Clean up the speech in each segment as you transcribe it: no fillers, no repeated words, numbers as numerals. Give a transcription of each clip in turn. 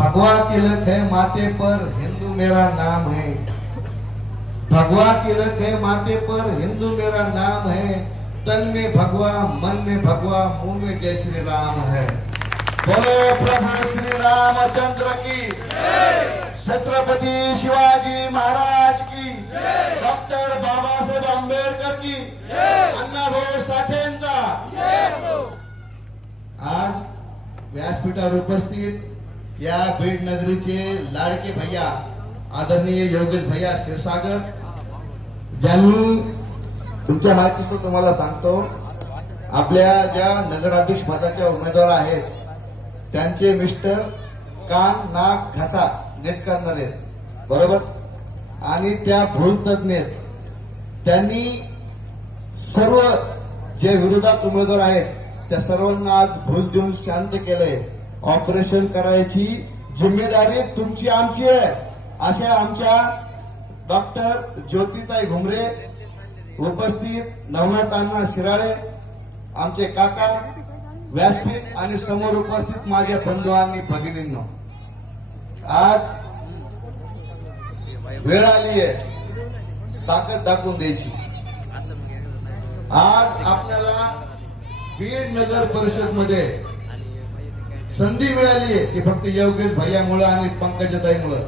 भगवा तिलक है माथे पर हिंदू मेरा नाम है। भगवा तिलक है माथे पर हिंदू मेरा नाम है। तन में भगवा मन में भगवा मुंह में जय श्री राम है। बोलो प्रभु श्री रामचंद्र की, छत्रपति शिवाजी महाराज की, डॉक्टर बाबासाहेब आंबेडकर की, अण्णाभाऊ साठेंचा। आज व्यासपीठावर उपस्थित या बीड नगरीचे लाडके भैया आदरणीय योगेश भैया क्षीरसागर, ज्यांनी तुमच्या माहितीचं तुम्हाला सांगतो, आपल्या ज्या नगराध्यक्ष पदाच्या उमेदवार आहेत त्यांचे मिस्टर कान नाक घसा नीट करणारे बरोबर, आणि त्या भूल तज्ञ त्यांनी सर्व जे विरोधात उमेदवार आहेत त्या सर्वांना आज भूल देऊन शांत केलंय। ऑपरेशन करायची जिम्मेदारी तुमची आमची आहे, अशा आमच्या डॉक्टर ज्योतिताई घुमरे उपस्थित, नवनाथ अण्णा शिराळे आमचे काका व्यासपीठ आणि समोर उपस्थित माझ्या बंधू आणि भगिनींनो, आज वेळ आली आहे ताकद दाखवून द्यायची। आज आपल्याला बीड नगर परिषद मध्ये संधी मिळाली आहे ती फक्त योगेश भैयामुळे आणि पंकजाताईमुळे,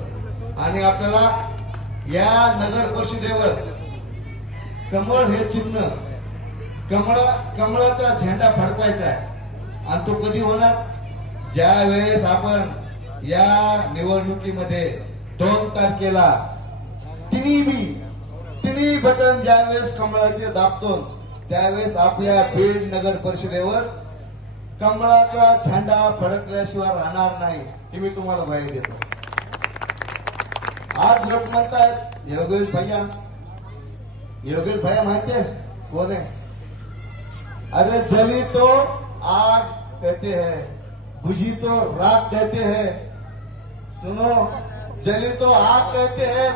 आणि आपल्याला या नगर परिषदेवर कमळ हे चिन्ह, कमळाचा झेंडा फडकायचा आहे। आणि तो कधी होणार? ज्या वेळेस आपण या निवडणुकीमध्ये 2 तारखेला तिन्ही बटन ज्यावेळेस कमळाचे दाबतो त्यावेळेस आपल्या बीड नगर परिषदेवर कमळाचा झेंडा फडकल्याशिवाय राहणार नाही, हे मी तुम्हाला ग्वाही देतो। आज लोक म्हणतायत योगेश भैया माहितीये कोण आहे? अरे जली तो आग कहते हैं, बुझी तो राख कहते हैं। सुनो, जली तो आग कहते हैं,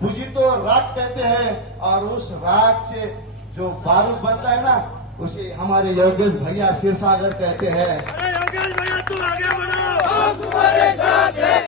बुझी तो राख कहते हैं, और उस राख से जो बारूद बनता है ना उसे हमारे योगेश भैया क्षीरसागर कहते हैं। अरे योगेश भैया तुम आगे बढ़ो, हम तुम्हारे साथ हैं।